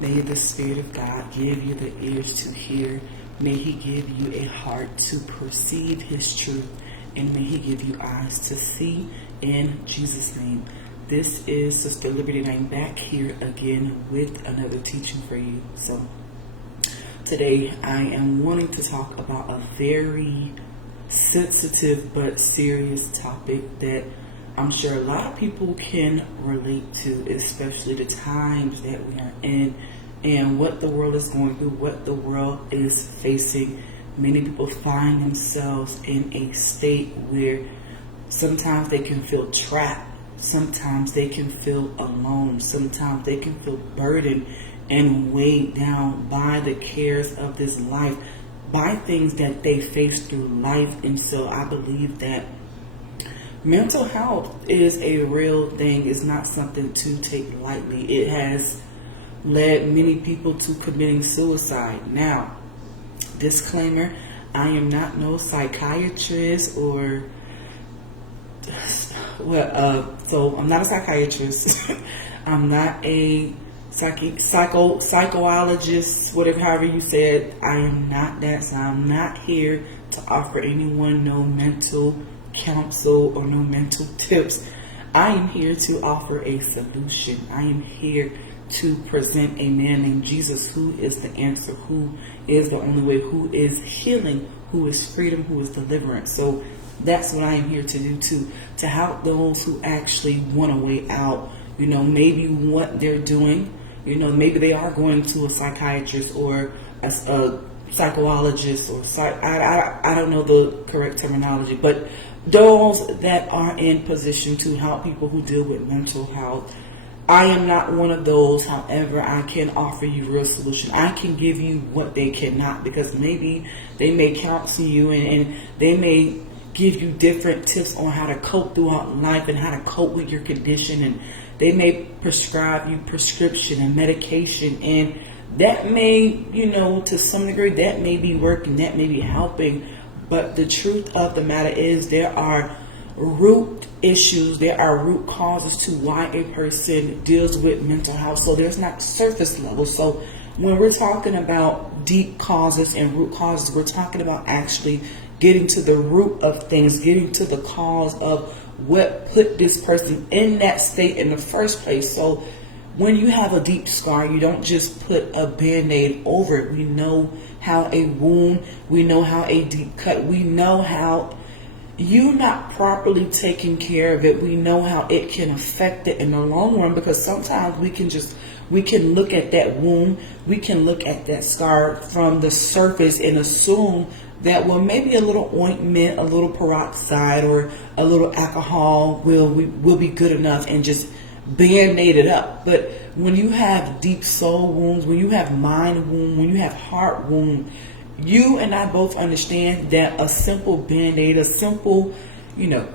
May the Spirit of God give you the ears to hear. May He give you a heart to perceive His truth. And may He give you eyes to see in Jesus' name. This is Sister Liberty, and I'm back here again with another teaching for you. So today I am wanting to talk about a very sensitive but serious topic that I'm sure a lot of people can relate to, especially the times that we are in and what the world is going through, what the world is facing. Many people find themselves in a state where sometimes they can feel trapped, sometimes they can feel alone, sometimes they can feel burdened and weighed down by the cares of this life, by things that they face through life. And so I believe that mental health is a real thing. It's not something to take lightly. It has led many people to committing suicide. Now, disclaimer, I am not no psychiatrist or so I'm not a psychiatrist. I'm not a psychologist, whatever, however you said. I am not that. So I'm not here to offer anyone no mental counsel or no mental tips. I am here to offer a solution. I am here to present a man named Jesus, who is the answer, who is the only way, who is healing, who is freedom, who is deliverance. So that's what I am here to do, to help those who actually want a way out. Maybe what they're doing, maybe they are going to a psychiatrist or a psychologist or I don't know the correct terminology, but those that are in position to help people who deal with mental health. I am not one of those. However, I can offer you real solution. I can give you what they cannot, because maybe they may counsel you and they may give you different tips on how to cope throughout life and how to cope with your condition, and they may prescribe you prescription and medication, and that may, to some degree, that may be working, that may be helping. But the truth of the matter is there are root issues, there are root causes to why a person deals with mental health. So there's not surface level. So when we're talking about deep causes and root causes, we're talking about actually getting to the root of things, getting to the cause of what put this person in that state in the first place. So when you have a deep scar, you don't just put a Band-Aid over it. We know how a wound, we know how a deep cut, we know how you not properly taking care of it, we know how it can affect it in the long run, because sometimes we can look at that wound, we can look at that scar from the surface and assume that, well, maybe a little ointment, a little peroxide, or a little alcohol will be good enough, and just Band-Aid it up. But when you have deep soul wounds, when you have mind wound, when you have heart wound, you and I both understand that a simple Band-Aid, a simple, a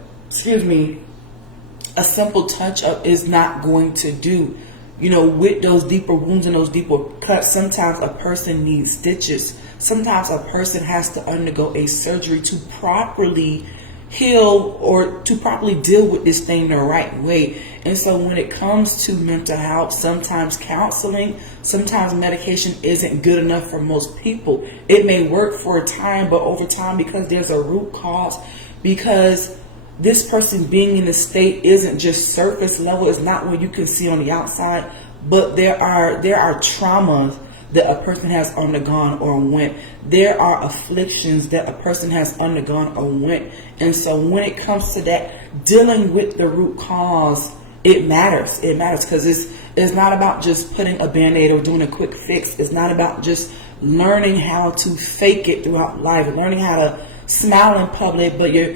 simple touch-up is not going to do. With those deeper wounds and those deeper cuts, sometimes a person needs stitches. Sometimes a person has to undergo a surgery to properly heal or to properly deal with this thing the right way. And so when it comes to mental health, sometimes counseling, sometimes medication isn't good enough for most people. It may work for a time, but over time, because there's a root cause, because this person being in this state isn't just surface level, it's not what you can see on the outside, but there are traumas that a person has undergone or went. There are afflictions that a person has undergone or went. And so when it comes to that, dealing with the root cause, it matters. It matters, because it's not about just putting a Band-Aid or doing a quick fix. It's not about just learning how to fake it throughout life, learning how to smile in public, but you're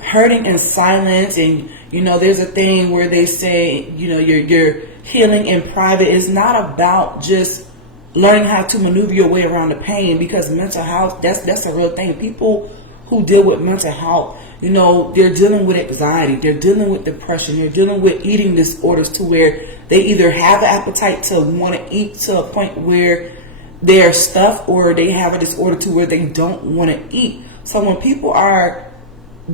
hurting in silence. And there's a thing where they say you're healing in private. Is not about just learning how to maneuver your way around the pain, because mental health, that's a real thing. People who deal with mental health, they're dealing with anxiety, they're dealing with depression, they're dealing with eating disorders, to where they either have the appetite to want to eat to a point where they're stuffed, or they have a disorder to where they don't want to eat. So when people are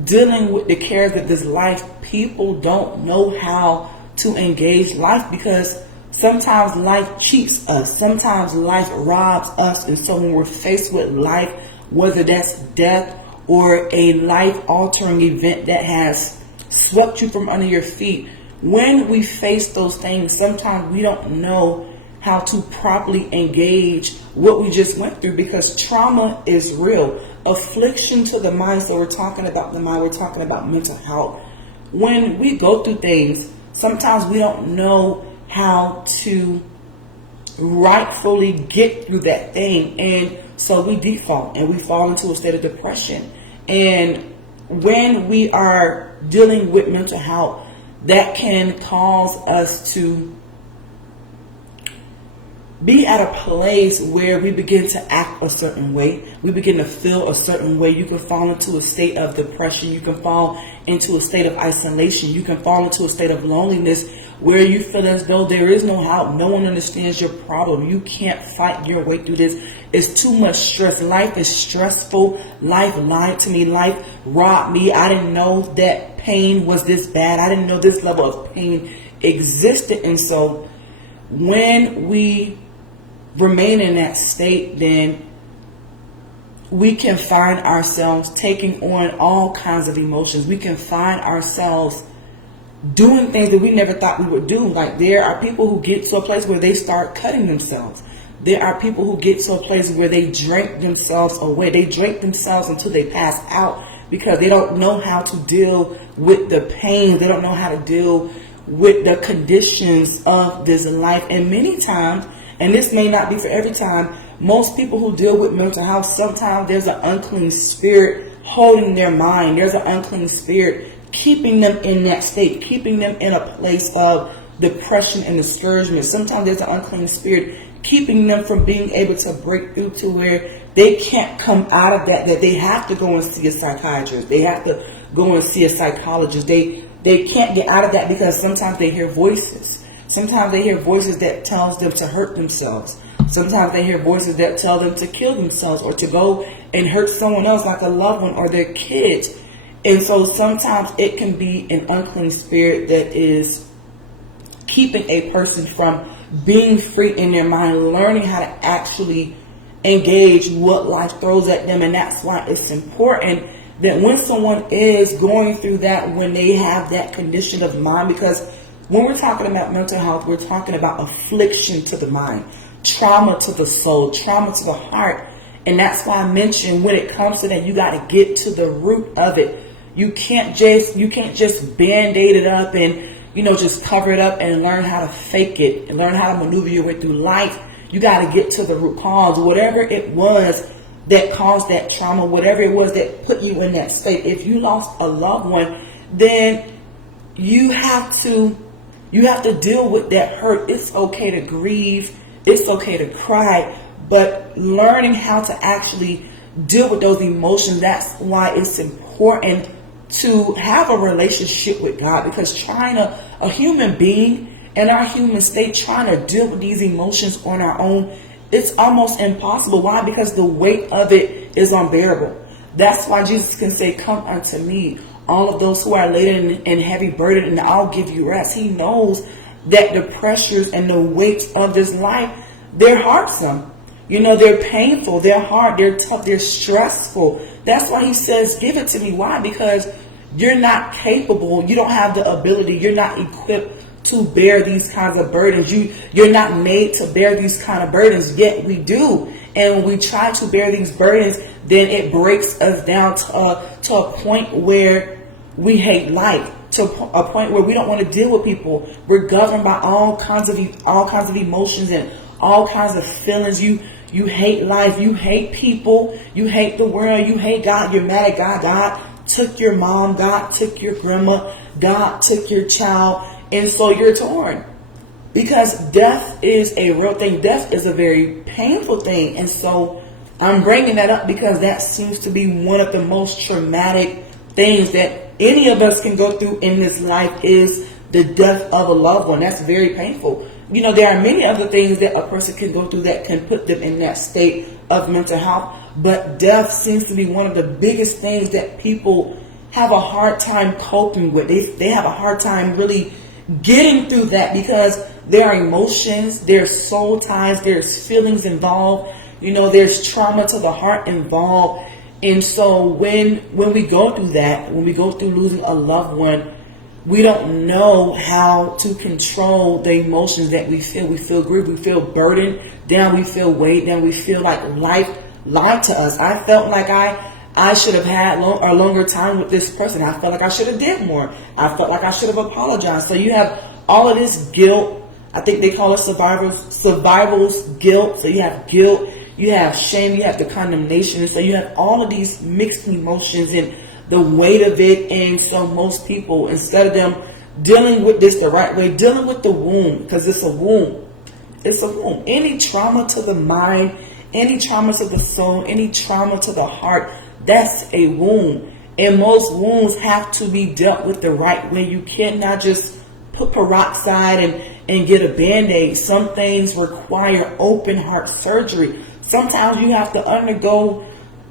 dealing with the cares of this life, people don't know how to engage life, because Sometimes life cheats us. Sometimes life robs us. And so when we're faced with life, whether that's death or a life-altering event that has swept you from under your feet, when we face those things, sometimes we don't know how to properly engage what we just went through, because trauma is real. Affliction to the mind. So we're talking about the mind. We're talking about mental health. When we go through things, sometimes we don't know how to rightfully get through that thing. And so we default and we fall into a state of depression. And when we are dealing with mental health, that can cause us to be at a place where we begin to act a certain way. We begin to feel a certain way. You can fall into a state of depression. You can fall into a state of isolation. You can fall into a state of loneliness where you feel as though there is no help. No one understands your problem. You can't fight your way through this. It's too much stress. Life is stressful. Life lied to me. Life robbed me. I didn't know that pain was this bad. I didn't know this level of pain existed. And so when we remain in that state, then we can find ourselves taking on all kinds of emotions. We can find ourselves doing things that we never thought we would do. Like, there are people who get to a place where they start cutting themselves. There are people who get to a place where they drink themselves away. They drink themselves until they pass out because they don't know how to deal with the pain. They don't know how to deal with the conditions of this life. And many times, and this may not be for every time, most people who deal with mental health, sometimes there's an unclean spirit holding their mind. There's an unclean spirit keeping them in that state, keeping them in a place of depression and discouragement. Sometimes there's an unclean spirit keeping them from being able to break through to where they can't come out of that they have to go and see a psychiatrist. They have to go and see a psychologist. They can't get out of that because sometimes they hear voices. Sometimes they hear voices that tells them to hurt themselves. Sometimes they hear voices that tell them to kill themselves or to go and hurt someone else, like a loved one or their kids. And so sometimes it can be an unclean spirit that is keeping a person from being free in their mind, learning how to actually engage what life throws at them. And that's why it's important that when someone is going through that, when they have that condition of mind, because when we're talking about mental health, we're talking about affliction to the mind, trauma to the soul, trauma to the heart. And that's why I mentioned when it comes to that, you got to get to the root of it. You can't just band-aid it up and, just cover it up and learn how to fake it and learn how to maneuver your way through life. You got to get to the root cause, whatever it was that caused that trauma, whatever it was that put you in that state. If you lost a loved one, then you have to deal with that hurt. It's okay to grieve. It's okay to cry, but learning how to actually deal with those emotions, that's why it's important to have a relationship with God, because a human being in our human state, trying to deal with these emotions on our own, it's almost impossible. Why? Because the weight of it is unbearable. That's why Jesus can say, "Come unto me, all of those who are laden and heavy burden, and I'll give you rest." He knows that the pressures and the weights of this life, they're hardsome. They're painful, they're hard, they're tough, they're stressful. That's why he says, give it to me. Why? Because you're not capable, you don't have the ability, you're not equipped to bear these kinds of burdens. You're not made to bear these kind of burdens, yet we do. And when we try to bear these burdens, then it breaks us down to a point where we hate life, to a point where we don't want to deal with people. We're governed by all kinds of emotions and all kinds of feelings. You hate life, you hate people, you hate the world, you hate God, you're mad at God. God took your mom, God took your grandma, God took your child, and so you're torn. Because death is a real thing. Death is a very painful thing. And so I'm bringing that up because that seems to be one of the most traumatic things that any of us can go through in this life, is the death of a loved one. That's very painful. There are many other things that a person can go through that can put them in that state of mental health. But death seems to be one of the biggest things that people have a hard time coping with. They have a hard time really getting through that, because there are emotions, there's soul ties, there's feelings involved, there's trauma to the heart involved. And so when we go through that, when we go through losing a loved one, we don't know how to control the emotions that we feel. We feel grief, we feel burdened down, we feel weighed down, we feel like life lied to us. I felt like I should have had a longer time with this person. I felt like I should have did more. I felt like I should have apologized. So you have all of this guilt. I think they call it survival's guilt. So you have guilt, you have shame, you have the condemnation. And so you have all of these mixed emotions and the weight of it. And so most people, instead of them dealing with this the right way, dealing with the wound, because it's a wound. It's a wound. Any trauma to the mind, any trauma to the soul, any trauma to the heart, that's a wound. And most wounds have to be dealt with the right way. You cannot just put peroxide and get a Band-Aid. Some things require open heart surgery. Sometimes you have to undergo,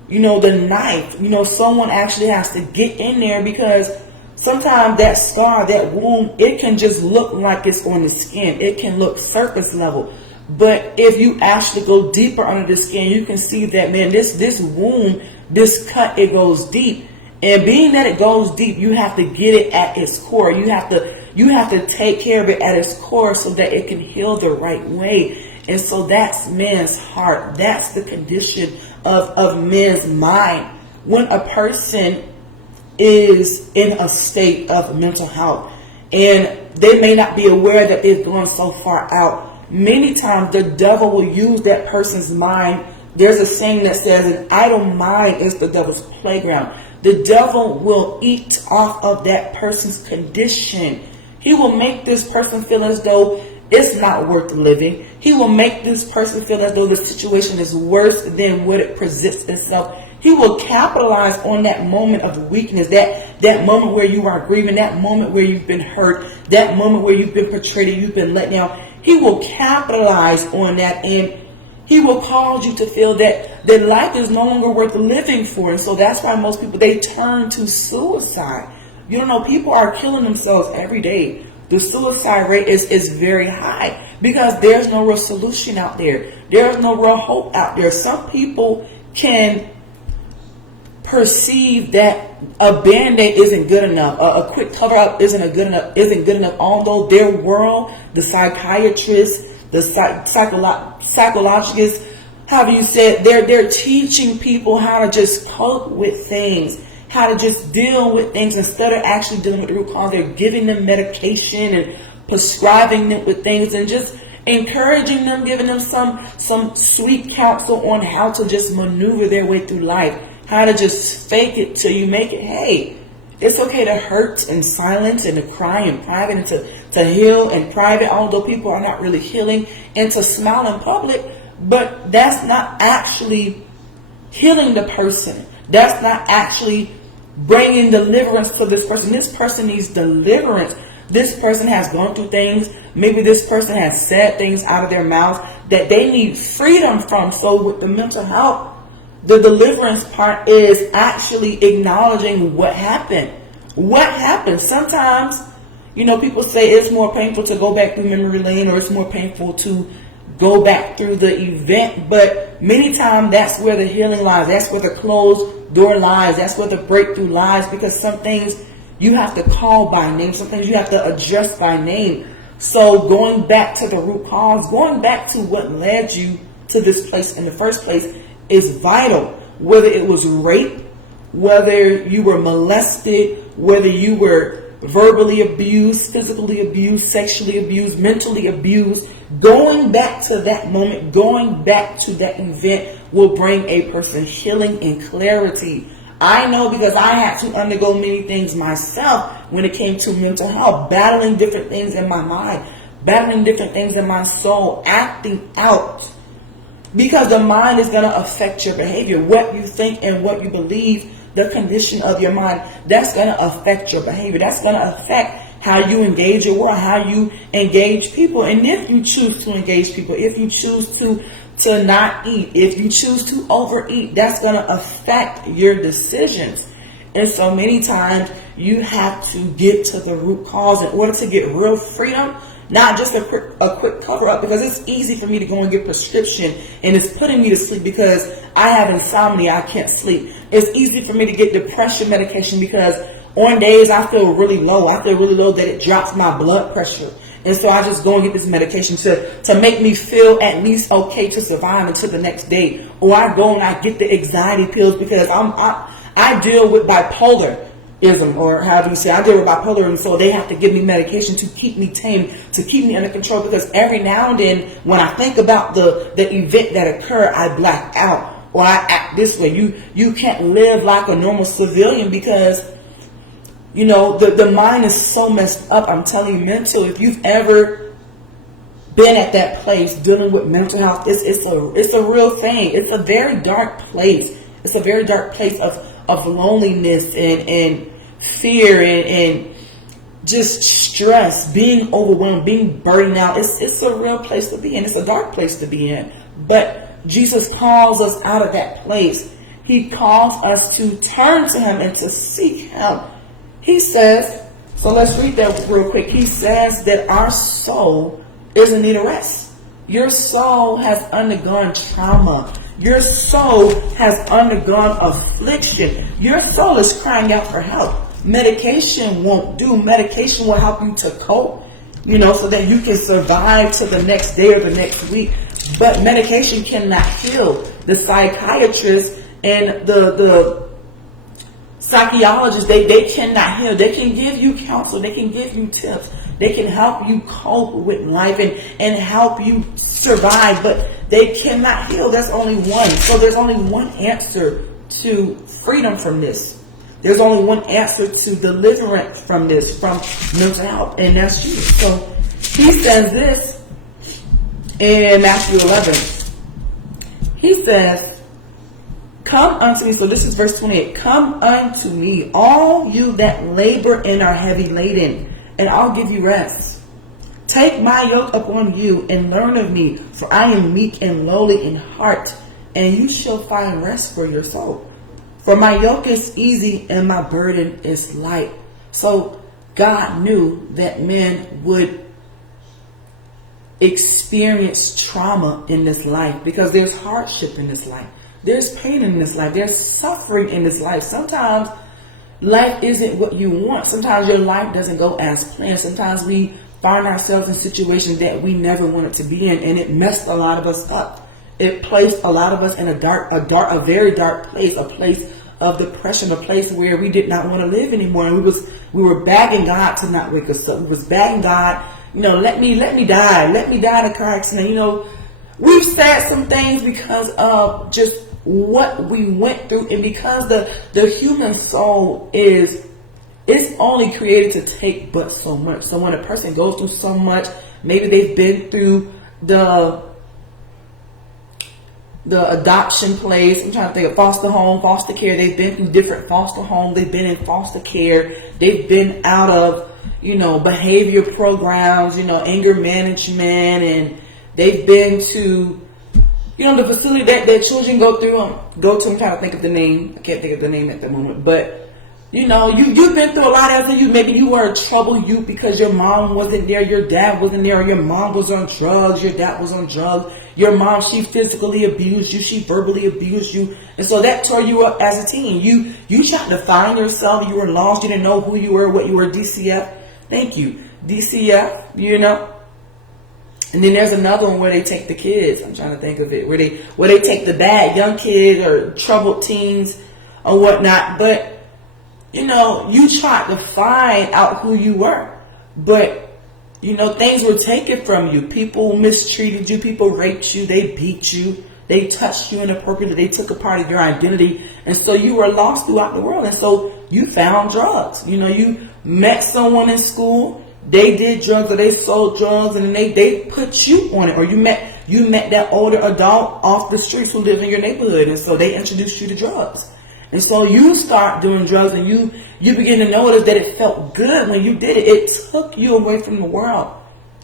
the knife. Someone actually has to get in there, because sometimes that scar, that wound, it can just look like it's on the skin. It can look surface level. But if you actually go deeper under the skin, you can see that, man, this wound, this cut, it goes deep. And being that it goes deep, you have to get it at its core. You have to take care of it at its core so that it can heal the right way. And so that's man's heart. That's the condition of man's mind. When a person is in a state of mental health and they may not be aware that they've gone so far out, many times the devil will use that person's mind. There's a saying that says an idle mind is the devil's playground. The devil will eat off of that person's condition. He will make this person feel as though it's not worth living. He will make this person feel as though the situation is worse than what it presents itself. He will capitalize on that moment of weakness, that moment where you are grieving, that moment where you've been hurt, that moment where you've been betrayed, you've been let down. He will capitalize on that, and he will cause you to feel that life is no longer worth living for. And so that's why most people, they turn to suicide. People are killing themselves every day. The suicide rate is very high because there's no real solution out there. There's no real hope out there. Some people can perceive that a Band-Aid isn't good enough. A quick cover-up isn't good enough. Although their world, the psychiatrists, the psychologists, however you said, they're teaching people how to just cope with things, how to just deal with things instead of actually dealing with the root cause. They're giving them medication and prescribing them with things and just encouraging them, giving them some sweet counsel on how to just maneuver their way through life, how to just fake it till you make it. Hey, it's okay to hurt in silence and to cry in private and to heal in private, although people are not really healing, and to smile in public. But that's not actually healing the person. That's not actually bringing deliverance to this person. This person needs deliverance. This person has gone through things. Maybe this person has said things out of their mouths that they need freedom from. So with the mental health, the deliverance part is actually acknowledging what happened. What happened? Sometimes, people say it's more painful to go back through memory lane, or it's more painful to go back through the event. But many times that's where the healing lies. That's where the closed door lies. That's where the breakthrough lies, because some things you have to call by name. Some things you have to address by name. So going back to the root cause, going back to what led you to this place in the first place is vital. Whether it was rape, whether you were molested, whether you were verbally abused, physically abused, sexually abused, mentally abused, going back to that moment, going back to that event will bring a person healing and clarity. I know, because I had to undergo many things myself when it came to mental health, battling different things in my mind, battling different things in my soul, acting out. Because the mind is going to affect your behavior. What you think and what you believe, the condition of your mind, that's going to affect your behavior. That's going to affect how you engage your world, how you engage people. And if you choose to engage people, if you choose to not eat, if you choose to overeat, that's going to affect your decisions. And so many times, You have to get to the root cause in order to get real freedom. Not just a quick cover up, because it's easy for me to go and get prescription and it's putting me to sleep because I have insomnia. I can't sleep. It's easy for me to get depression medication because on days I feel really low. I feel really low that it drops my blood pressure. And so I just go and get this medication to make me feel at least okay to survive until the next day. Or I go and I get the anxiety pills because I deal with bipolarism, or how do you say? I deal with bipolar, and so they have to give me medication to keep me tame, to keep me under control. Because every now and then, when I think about the event that occurred, I black out or I act this way. You can't live like a normal civilian because the mind is so messed up. I'm telling you, mental. If you've ever been at that place dealing with mental health, it's a real thing. It's a very dark place. It's a very dark place of loneliness and fear and just stress, being overwhelmed, being burdened out. It's a real place to be in. It's a dark place to be in. But Jesus calls us out of that place. He calls us to turn to him and to seek him. He says, so let's read that real quick. He says that our soul is in need of rest. Your soul has undergone trauma. Your soul has undergone affliction. Your soul is crying out for help. Medication won't do. Medication will help you to cope, so that you can survive to the next day or the next week. But medication cannot heal. The psychiatrists and the psychologists, they cannot heal. They can give you counsel. They can give you tips. They can help you cope with life and help you survive, but they cannot heal. There's only one. So there's only one answer to freedom from this. There's only one answer to deliverance from this, from mental health, and that's Jesus. So he says this in Matthew 11. He says, come unto me. So this is verse 28. Come unto me, all you that labor and are heavy laden, and I'll give you rest. Take my yoke upon you and learn of me, for I am meek and lowly in heart, and you shall find rest for your soul. For my yoke is easy and my burden is light. So God knew that man would experience trauma in this life because there's hardship in this life. There's pain in this life. There's suffering in this life. Sometimes life isn't what you want. Sometimes your life doesn't go as planned. Sometimes we find ourselves in situations that we never wanted to be in, and it messed a lot of us up. It placed a lot of us in a very dark place, a place of depression, a place where we did not want to live anymore. And we were begging God to not wake us up. We was begging God, let me die. Let me die in a car accident. We've said some things because of just what we went through, and because the human soul is only created to take but so much. So when a person goes through so much, maybe they've been through the adoption place. I'm trying to think of foster home, foster care. They've been through different foster homes. They've been in foster care. They've been out of, behavior programs, anger management, and they've been to, the facility that children go to. I'm trying to think of the name. I can't think of the name at the moment, but you've been through a lot as you. Maybe you were a troubled youth because your mom wasn't there, your dad wasn't there, or your mom was on drugs, your dad was on drugs. Your mom, she physically abused you, she verbally abused you, and so that tore you up as a teen. You tried to find yourself, you were lost, you didn't know who you were, what you were. DCF, thank you, DCF. And then there's another one where they take the kids. I'm trying to think of it, where they take the bad young kids or troubled teens or whatnot. But you tried to find out who you were, but things were taken from you. People mistreated you. People raped you. They beat you. They touched you inappropriately. They took a part of your identity. And so you were lost throughout the world. And so you found drugs. You met someone in school. They did drugs or they sold drugs, and then they put you on it. Or you met that older adult off the streets who lived in your neighborhood. And so they introduced you to drugs. And so you start doing drugs, and you begin to notice that it felt good when you did it. It took you away from the world.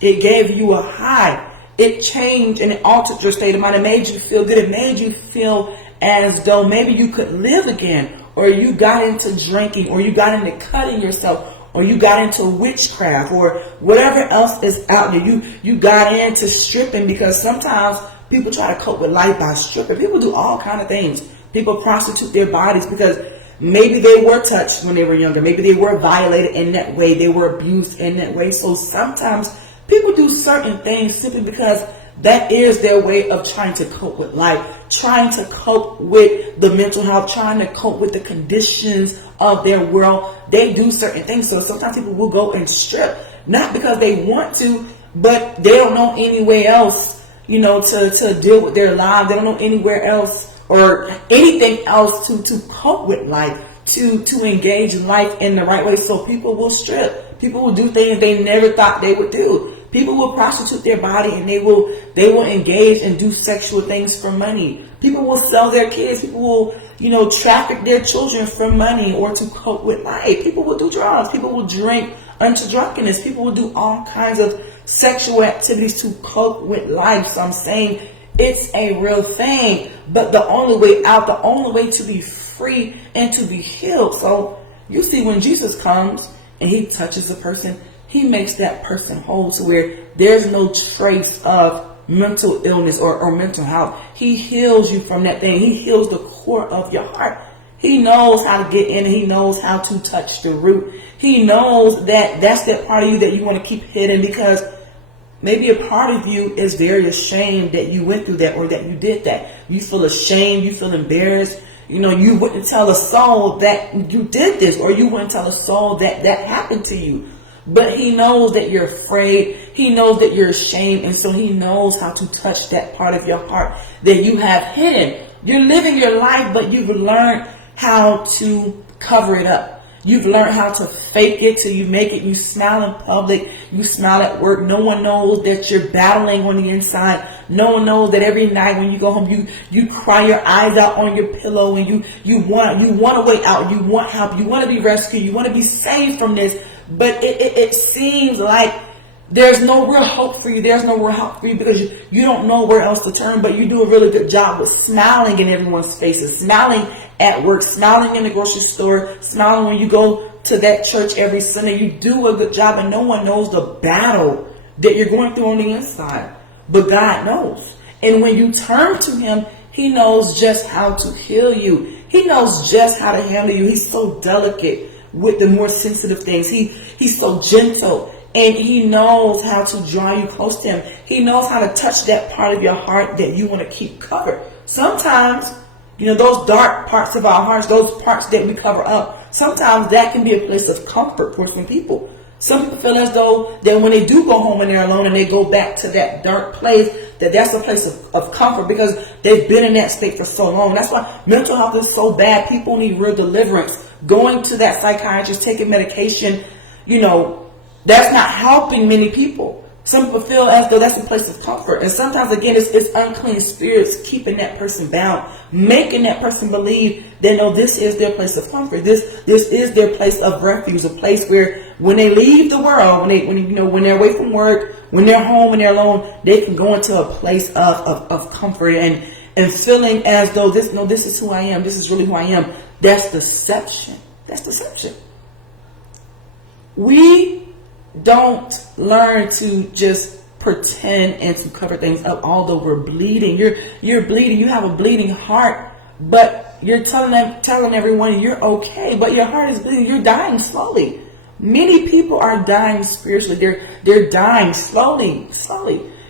It gave you a high. It changed and it altered your state of mind. It made you feel good. It made you feel as though maybe you could live again. or you got into drinking, or you got into cutting yourself, or you got into witchcraft, or whatever else is out there. You got into stripping, because sometimes people try to cope with life by stripping. People do all kind of things. People prostitute their bodies because maybe they were touched when they were younger. Maybe they were violated in that way. They were abused in that way. So sometimes people do certain things simply because that is their way of trying to cope with life, trying to cope with the mental health, trying to cope with the conditions of their world. They do certain things. So sometimes people will go and strip, not because they want to, but they don't know anywhere else, to deal with their lives. They don't know anywhere else or anything else to cope with life, to engage life in the right way. So people will strip. People will do things they never thought they would do. People will prostitute their body, and they will engage and do sexual things for money. People will sell their kids. People will, traffic their children for money or to cope with life. People will do drugs. People will drink unto drunkenness. People will do all kinds of sexual activities to cope with life. So I'm saying it's a real thing, but the only way out, the only way to be free and to be healed. So you see, when Jesus comes and he touches a person, he makes that person whole to where there's no trace of mental illness or mental health. He heals you from that thing. He heals the core of your heart. He knows how to get in. He knows how to touch the root. He knows that that's that part of you that you want to keep hidden, because maybe a part of you is very ashamed that you went through that or that you did that. You feel ashamed. You feel embarrassed. You wouldn't tell a soul that you did this, or you wouldn't tell a soul that happened to you. But he knows that you're afraid. He knows that you're ashamed. And so he knows how to touch that part of your heart that you have hidden. You're living your life, but you've learned how to cover it up. You've learned how to fake it till you make it. You smile in public. You smile at work. No one knows that you're battling on the inside. No one knows that every night when you go home, you cry your eyes out on your pillow, and you want a way out. You want help. You want to be rescued. You want to be saved from this. But it seems like there's no real hope for you. There's no real help for you because you don't know where else to turn. But you do a really good job with smiling in everyone's faces, smiling at work, smiling in the grocery store, smiling when you go to that church every Sunday. You do a good job, and no one knows the battle that you're going through on the inside. But God knows. And when you turn to him, he knows just how to heal you. He knows just how to handle you. He's so delicate with the more sensitive things. He's so gentle, and he knows how to draw you close to him. He knows how to touch that part of your heart that you want to keep covered. Sometimes, those dark parts of our hearts, those parts that we cover up, sometimes that can be a place of comfort for some people. Some people feel as though that when they do go home and they're alone and they go back to that dark place, that's a place of comfort because they've been in that state for so long. That's why mental health is so bad. People need real deliverance. Going to that psychiatrist, taking medication, that's not helping many people. Some people feel as though that's a place of comfort. And sometimes, again, it's unclean spirits keeping that person bound, making that person believe that, no, this is their place of comfort. This is their place of refuge, a place where when they leave the world, when they're away from work, when they're home, when they're alone, they can go into a place of comfort and feeling as though this is who I am. This is really who I am. That's deception. That's deception. We don't learn to just pretend and to cover things up, although we're bleeding. You're bleeding. You have a bleeding heart, but you're telling everyone you're okay, but your heart is bleeding. You're dying slowly. Many people are dying spiritually. They're dying slowly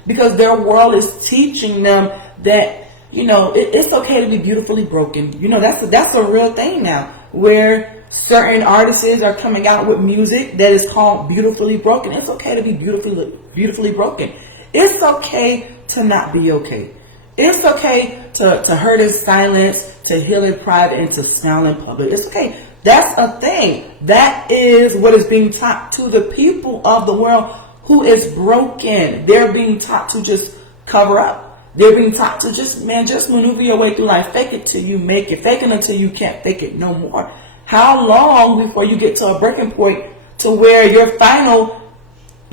because their world is teaching them that, it's okay to be beautifully broken. That's a real thing now, where certain artists are coming out with music that is called beautifully broken. It's okay to be beautifully broken. It's okay to not be okay. It's okay to hurt in silence, to heal in private, and to smile in public. It's okay. That's a thing. That is what is being taught to the people of the world who is broken. They're being taught to just cover up. They're being taught to just maneuver your way through life. Fake it till you make it. Fake it until you can't fake it no more. How long before you get to a breaking point to where your final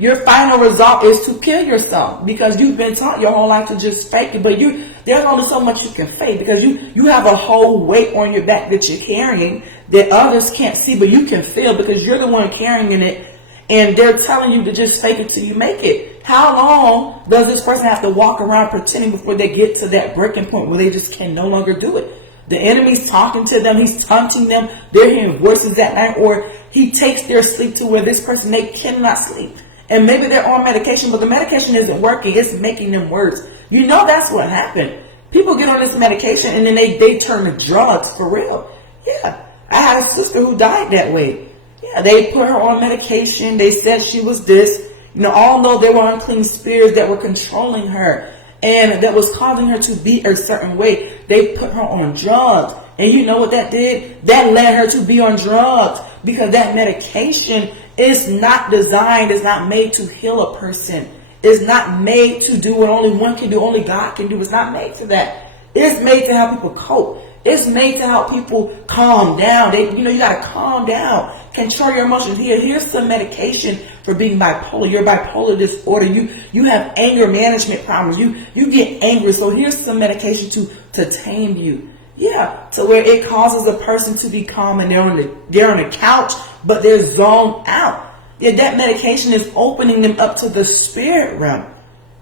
your final result is to kill yourself, because you've been taught your whole life to just fake it. But there's only so much you can fake, because you have a whole weight on your back that you're carrying that others can't see, but you can feel, because you're the one carrying it. And they're telling you to just fake it till you make it. How long does this person have to walk around pretending before they get to that breaking point where they just can no longer do it? The enemy's talking to them. He's taunting them. They're hearing voices at night, or he takes their sleep to where this person, they cannot sleep. And maybe they're on medication, but the medication isn't working. It's making them worse. You know, that's what happened. People get on this medication and then they turn to drugs for real. Yeah. I had a sister who died that way. Yeah, they put her on medication. They said she was this, although there were unclean spirits that were controlling her and that was causing her to be a certain way. They put her on drugs. And you know what that did? That led her to be on drugs, because that medication is not designed, it's not made to heal a person. It's not made to do what only one can do, only God can do. It's not made for that. It's made to help people cope. It's made to help people calm down. You got to calm down, control your emotions. Here's some medication for being bipolar. You're bipolar disorder. You have anger management problems. You get angry. So here's some medication to tame you. Yeah, to where it causes a person to be calm and they're on the couch, but they're zoned out. Yeah, that medication is opening them up to the spirit realm.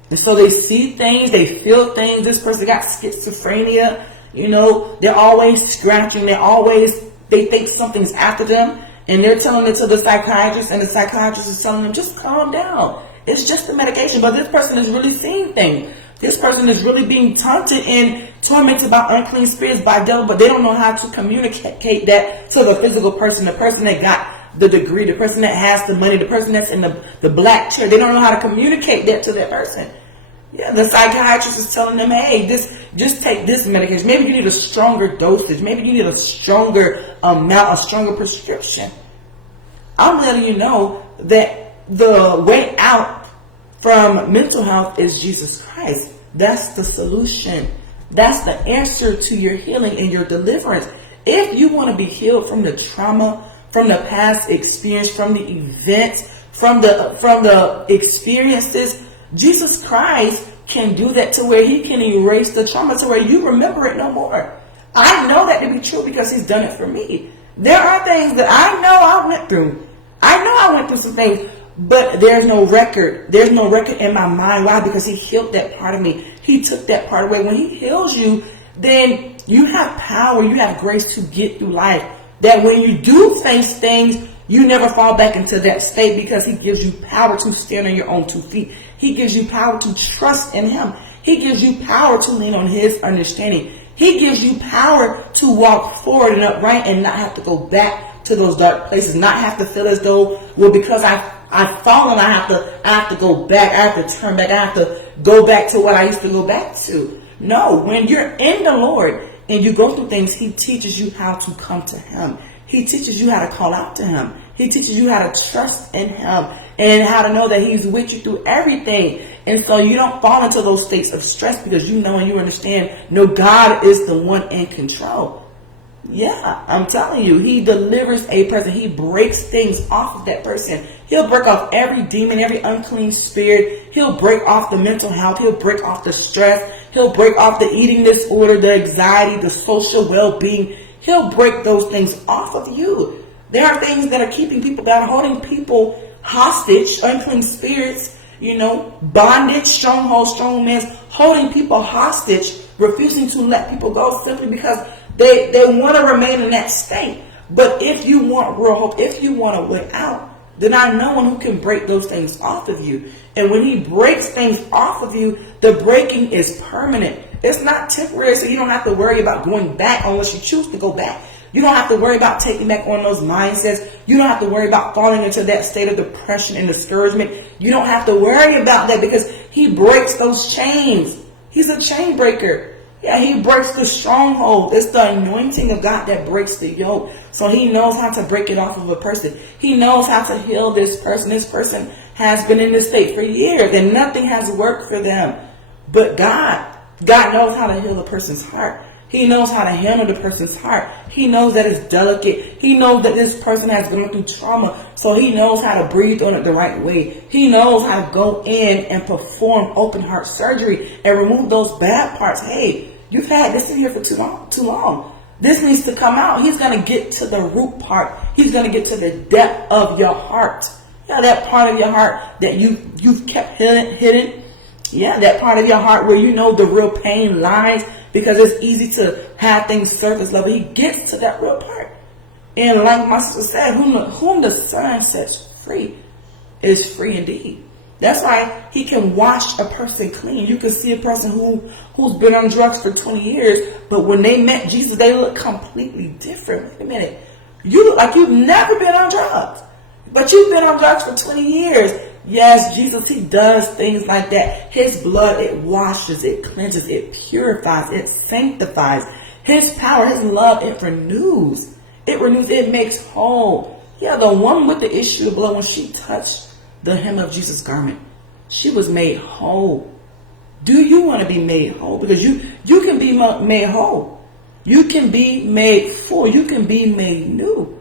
And so they see things, they feel things. This person got schizophrenia. They're always scratching. They think something's after them, and they're telling it to the psychiatrist, and the psychiatrist is telling them, just calm down. It's just the medication. But this person is really seeing things. This person is really being taunted and tormented by unclean spirits, by devil, but they don't know how to communicate that to the physical person, the person that got the degree, the person that has the money, the person that's in the black chair. They don't know how to communicate that to that person. Yeah, the psychiatrist is telling them, hey, just take this medication. Maybe you need a stronger dosage. Maybe you need a stronger amount, a stronger prescription. I'm letting you know that the way out from mental health is Jesus Christ. That's the solution. That's the answer to your healing and your deliverance. If you want to be healed from the trauma, from the past experience, from the events, from the experiences, Jesus Christ can do that, to where he can erase the trauma, to where you remember it no more. I know that to be true because he's done it for me. There are things that I know I went through. I know I went through some things, but there's no record. There's no record in my mind. Why? Because he healed that part of me. He took that part away. When he heals you, then you have power. You have grace to get through life. That when you do face things, you never fall back into that state, because he gives you power to stand on your own 2 feet. He gives you power to trust in him. He gives you power to lean on his understanding. He gives you power to walk forward and upright and not have to go back to those dark places, not have to feel as though, well, because I've fallen, I have to go back, I have to turn back, I have to go back to what I used to go back to. No, when you're in the Lord and you go through things, he teaches you how to come to him. He teaches you how to call out to him. He teaches you how to trust in him and how to know that he's with you through everything. And so you don't fall into those states of stress, because you know and you understand, no, God is the one in control. Yeah, I'm telling you, he delivers a person. He breaks things off of that person. He'll break off every demon, every unclean spirit. He'll break off the mental health. He'll break off the stress. He'll break off the eating disorder, the anxiety, the social well-being. He'll break those things off of you. There are things that are keeping people down, holding people hostage, unclean spirits, bondage, strongholds, strong men, holding people hostage, refusing to let people go simply because they want to remain in that state. But if you want real hope, if you want a way out, then I know one who can break those things off of you. And when he breaks things off of you, the breaking is permanent. It's not temporary, so you don't have to worry about going back unless you choose to go back. You don't have to worry about taking back on those mindsets. You don't have to worry about falling into that state of depression and discouragement. You don't have to worry about that, because he breaks those chains. He's a chain breaker. Yeah, he breaks the stronghold. It's the anointing of God that breaks the yoke. So he knows how to break it off of a person. He knows how to heal this person. This person has been in this state for years and nothing has worked for them. But God knows how to heal a person's heart. He knows how to handle the person's heart. He knows that it's delicate. He knows that this person has gone through trauma. So he knows how to breathe on it the right way. He knows how to go in and perform open heart surgery and remove those bad parts. Hey, you've had this in here for too long. This needs to come out. He's going to get to the root part. He's going to get to the depth of your heart. Yeah, that part of your heart that you've kept hidden. Yeah, that part of your heart where you know the real pain lies, because it's easy to have things surface level. He gets to that real part. And like my sister said, whom the Son sets free is free indeed. That's why he can wash a person clean. You can see a person who's been on drugs for 20 years, but when they met Jesus, they look completely different. Wait a minute. You look like you've never been on drugs, but you've been on drugs for 20 years. Yes, Jesus, he does things like that. His blood, it washes, it cleanses, it purifies, it sanctifies. His power, his love, it renews. It makes whole. Yeah, the woman with the issue of blood, when she touched the hem of Jesus' garment, she was made whole. Do you want to be made whole? Because you can be made whole. You can be made full. You can be made new.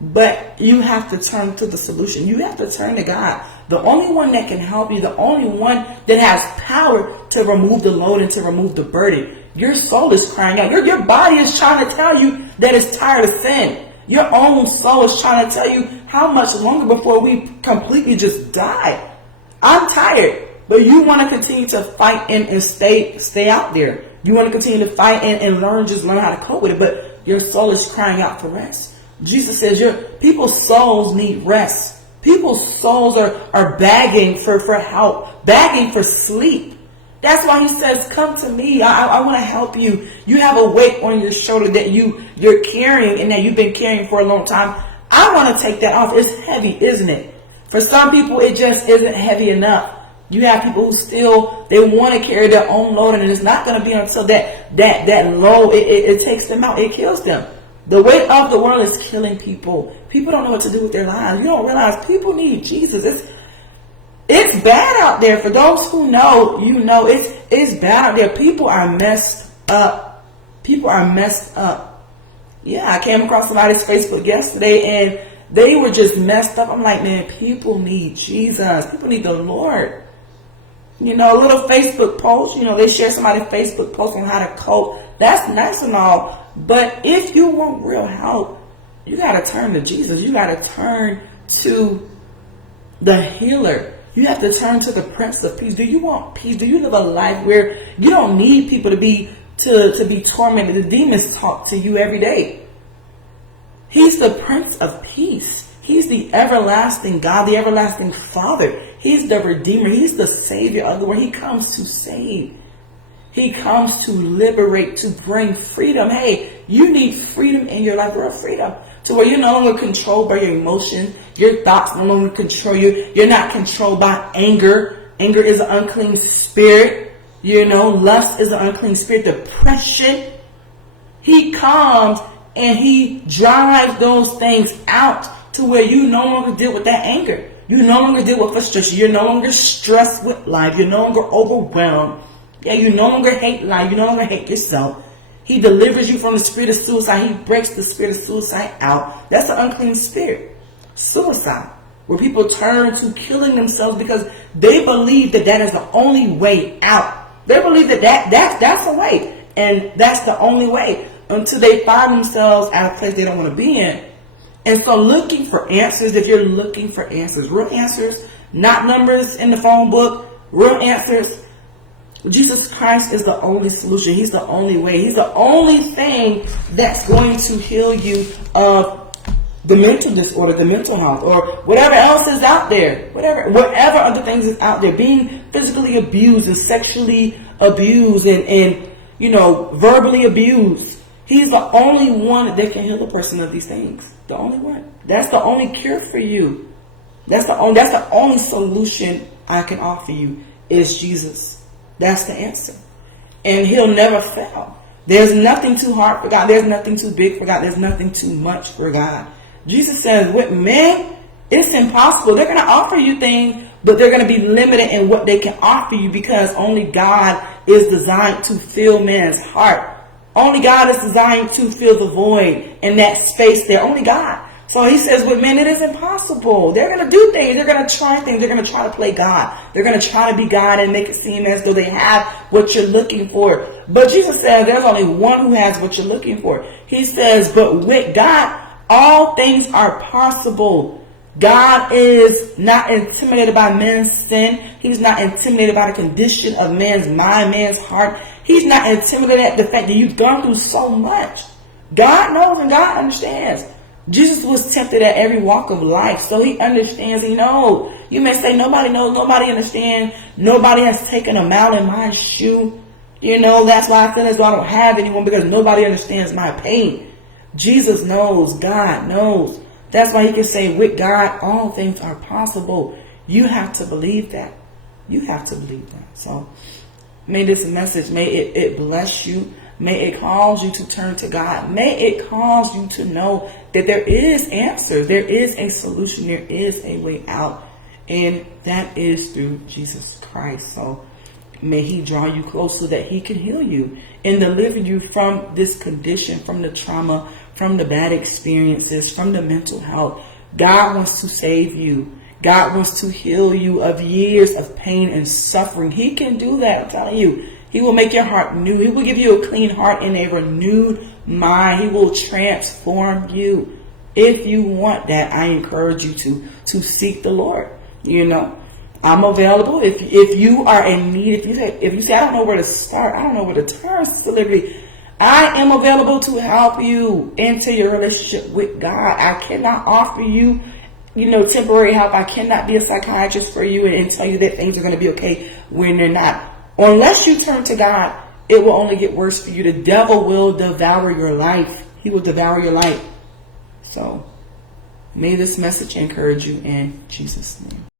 But you have to turn to the solution. You have to turn to God. The only one that can help you, the only one that has power to remove the load and to remove the burden. Your soul is crying out. Your body is trying to tell you that it's tired of sin. Your own soul is trying to tell you how much longer before we completely just die. I'm tired, but you want to continue to fight and stay out there. You want to continue to fight and learn how to cope with it, but your soul is crying out for rest. Jesus says people's souls need rest. People's souls are begging for help, begging for sleep. That's why he says, come to me. I want to help you. You have a weight on your shoulder that you're carrying and that you've been carrying for a long time. I want to take that off. It's heavy, isn't it? For some people, it just isn't heavy enough. You have people who still, they want to carry their own load, and it's not going to be until that load, it takes them out. It kills them. The weight of the world is killing people. People don't know what to do with their lives. You don't realize people need Jesus. It's bad out there. For those who know, you know, it's bad out there. People are messed up. People are messed up. Yeah, I came across somebody's Facebook yesterday and they were just messed up. I'm like, man, people need Jesus. People need the Lord. You know, a little Facebook post, you know, they share somebody's Facebook post on how to cope. That's nice and all. But if you want real help, you got to turn to Jesus. You got to turn to the healer. You have to turn to the Prince of Peace. Do you want peace? Do you live a life where you don't need people to be tormented? The demons talk to you every day. He's the Prince of Peace. He's the everlasting God, the everlasting Father. He's the Redeemer. He's the Savior of the world. He comes to save. He comes to liberate, to bring freedom. Hey, you need freedom in your life, real freedom, to where you're no longer controlled by your emotions. Your thoughts no longer control you. You're not controlled by anger. Anger is an unclean spirit. You know, lust is an unclean spirit. Depression. He comes and he drives those things out to where you no longer deal with that anger. You no longer deal with frustration. You're no longer stressed with life. You're no longer overwhelmed. Yeah, you no longer hate life. You no longer hate yourself. He delivers you from the spirit of suicide. He breaks the spirit of suicide out. That's an unclean spirit. Suicide. Where people turn to killing themselves because they believe that is the only way out. They believe that's the way. And that's the only way until they find themselves at a place they don't want to be in. And so looking for answers, if you're looking for answers, real answers, not numbers in the phone book, real answers, Jesus Christ is the only solution. He's the only way. He's the only thing that's going to heal you of the mental disorder, the mental health, or whatever else is out there. Whatever other things is out there. Being physically abused and sexually abused and you know, verbally abused. He's the only one that can heal a person of these things. The only one. That's the only cure for you. That's the only solution I can offer you is Jesus. That's the answer. And he'll never fail. There's nothing too hard for God. There's nothing too big for God. There's nothing too much for God. Jesus says with men, it's impossible. They're going to offer you things, but they're going to be limited in what they can offer you because only God is designed to fill man's heart. Only God is designed to fill the void in that space there. Only God. So he says with men, it is impossible. They're going to do things. They're going to try things. They're going to try to play God. They're going to try to be God and make it seem as though they have what you're looking for. But Jesus says there's only one who has what you're looking for. He says, but with God, all things are possible. God is not intimidated by men's sin. He's not intimidated by the condition of man's mind, man's heart. He's not intimidated at the fact that you've gone through so much. God knows and God understands. Jesus was tempted at every walk of life, so he understands. He knows. You may say nobody knows, nobody understands, nobody has taken a mile in my shoe. That's why I feel as though I don't have anyone, because nobody understands my pain. Jesus knows. God knows. That's why he can say, with God, all things are possible. You have to believe that. You have to believe that. So may this message, may it bless you. May it cause you to turn to God. May it cause you to know that there is answers. There is a solution. There is a way out. And that is through Jesus Christ. So may he draw you close so that he can heal you and deliver you from this condition, from the trauma, from the bad experiences, from the mental health. God wants to save you. God wants to heal you of years of pain and suffering. He can do that. I'm telling you. He will make your heart new. He will give you a clean heart and a renewed mind. He will transform you. If you want that, I encourage you to seek the Lord. I'm available. If you are in need, if you say, I don't know where to start, I don't know where to turn, Sister Liberty, I am available to help you into your relationship with God. I cannot offer you, temporary help. I cannot be a psychiatrist for you and tell you that things are going to be okay when they're not. Unless you turn to God, it will only get worse for you. The devil will devour your life. He will devour your life. So may this message encourage you in Jesus' name.